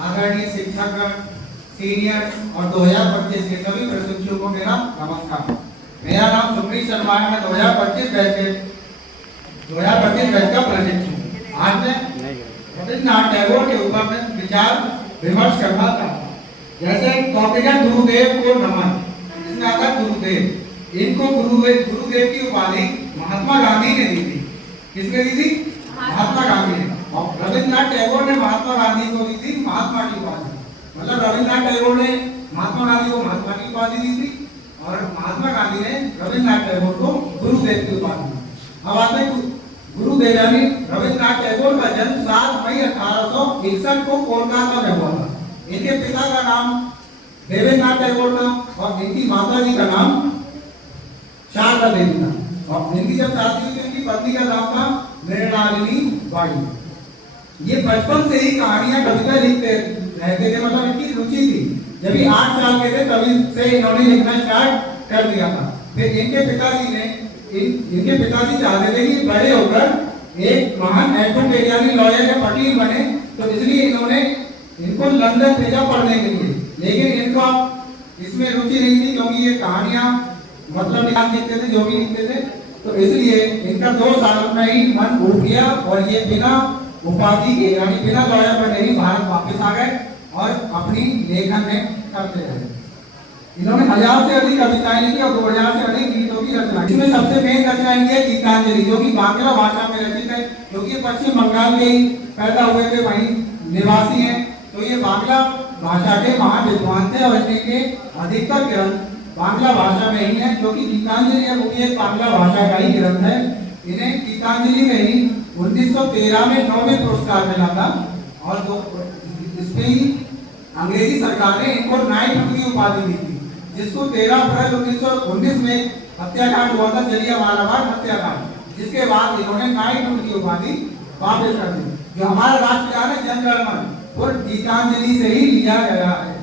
आदरणीय शिक्षकगण, सीनियर और 2025 के सभी प्रशिक्षुओं को मेरा नमस्कार। मेरा नाम सुप्रीत शर्मा है। मैं 2025 बैच का प्रशिक्षु। आज मैं रविन्द्रनाथ टैगोर के ऊपर में विचार विमर्श करना चाहता हूँ। जैसे टॉपिक है गुरुदेव को नमन। इसमें आता है गुरुदेव। इनको गुरुदेव की उपाधि महात्मा गांधी ने दी थी। किसने दी थी? महात्मा गांधी ने। और रविन्द्रनाथ टैगोर ने महात्मा गांधी को दी थी महात्मा की उपाधि। मतलब रविन्द्रनाथ टैगोर ने महात्मा गांधी को महात्मा की उपाधि दी थी और महात्मा गांधी ने रविन्द्रनाथ टैगोर को गुरुदेव की उपाधि दी। अब आते हैं गुरुदेव यानी रविन्द्रनाथ टैगोर का जन्म 7 मई 1861 को कोलकाता में हुआ था। इनके पिता का नाम देवेंद्रनाथ टैगोर था और इनकी माता जी का नाम शारदा देवी था। और इनकी जब शादी हुई तो इनकी पत्नी का नाम था मृणालिनी बाई। ये बचपन से ही कहानियां कविता लिखते रहते थे। मतलब इनकी रुचि थी। जब ये 8 साल के थे तभी से इन्होंने लिखना स्टार्ट कर दिया था। फिर इनके पिताजी चाहते थे कि बड़े होकर एक महान एडवोकेट यानी लॉयर या वकील बने, तो इसलिए इन्होंने इनको लंदन भेजा पढ़ने के लिए। लेकिन इनको इसमें रुचि नहीं थी क्योंकि ये कहानियां मतलब लिखते थे, जो भी लिखते थे, तो इसलिए इनका 2 साल में ही मन उठ गया और ये बिना उपाधि के यानी बिना लॉयर बने ही भारत वापस आ गए और अपनी लेखन में करते रहे। इन्होंने 1000 से अधिक कविताएं लिखी और 2000 से अधिक गीतों की रचना। इसमें सबसे मेन रचना इनकी है गीतांजलि, जो कि बांग्ला भाषा में रचित है। क्योंकि पश्चिम बंगाल के ही पैदा हुए थे, वहीं निवासी हैं, तो ये बांग्ला भाषा के महान विद्वान थे और इनके अधिकतर ग्रंथ बांग्ला भाषा में ही है। क्योंकि गीतांजलि है वो भी एक बांग्ला भाषा का ही ग्रंथ है। इन्हें गीतांजलि में ही 1913 में नोबेल पुरस्कार मिला था और इसमें ही अंग्रेजी सरकार ने इनको नाइटहुड की उपाधि दी थी, जिसको 13 अप्रैल 1919 में हत्याकांड हुआ था, जलियांवाला बाग हत्याकांड, जिसके बाद इन्होंने नाइटहुड की उपाधि वापस कर दी। जो हमारा राष्ट्रगान है जन गण मन वो गीतांजलि से ही लिया गया है।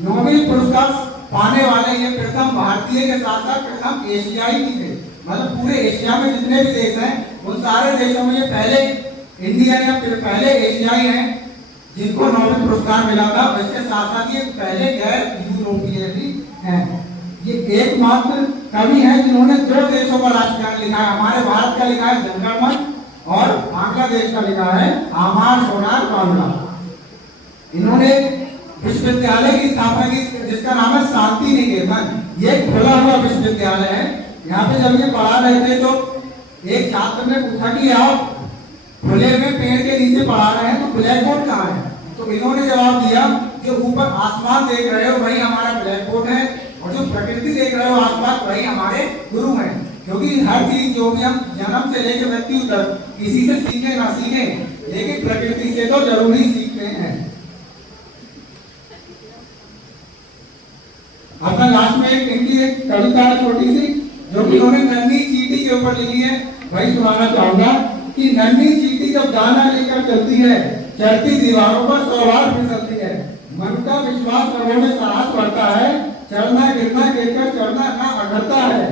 नोबेल पुरस्कार पाने वाले ये प्रथम भारतीय के साथ साथ प्रथम एशियाई भी थे। मतलब पूरे एशिया में जितने भी देश हैं उन सारे देशों में ये पहले इंडिया या फिर पहले एशियाई हैं जिनको नोबेल पुरस्कार मिला था। इसके साथ साथ ये पहले गैर यूरोपीय भी हैं। ये एकमात्र कवि हैं जिन्होंने 2 देशों का राष्ट्रगान लिखा है। हमारे भारत का लिखा है जन गण मन और बांग्लादेश का लिखा है आमार सोनार बांग्ला। इन्होंने विश्वविद्यालय की स्थापना की जिसका नाम है शांति निकेतन। ये खुला हुआ विश्वविद्यालय है। यहाँ पे जब ये पढ़ा रहे थे तो एक छात्र ने पूछा कि आप खुले में पेड़ के नीचे पढ़ा रहे हैं तो ब्लैक बोर्ड कहाँ है? तो इन्होंने जवाब दिया कि ऊपर आसमान देख रहे हो वही हमारा ब्लैक बोर्ड है और जो प्रकृति देख रहे हो आसपास वही हमारे गुरु हैं। क्योंकि हर चीज जो भी हम जन्म से लेकर मृत्यु तक किसी से सीखे ना सीखे, लेकिन प्रकृति से तो जरूर ही सीखते हैं। अपना लास्ट में इनकी एक कविता छोटी सी जो कि उन्होंने नन्ही चींटी के ऊपर लिखी है, वही सुनाना चाहूंगा कि नन्ही चींटी जब दाना लेकर चलती है, चढ़ती दीवारों पर 100 बार फिसलती है। मन का विश्वास लोगों में साहस बढ़ता है, चढ़ना गिरना गिरकर चढ़ना ना अघरता है।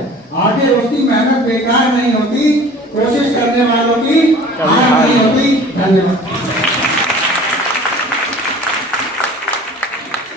आगे उसकी मेहनत बेकार नहीं होती, कोशिश करने वालों की हार नहीं होती। धन्यवाद।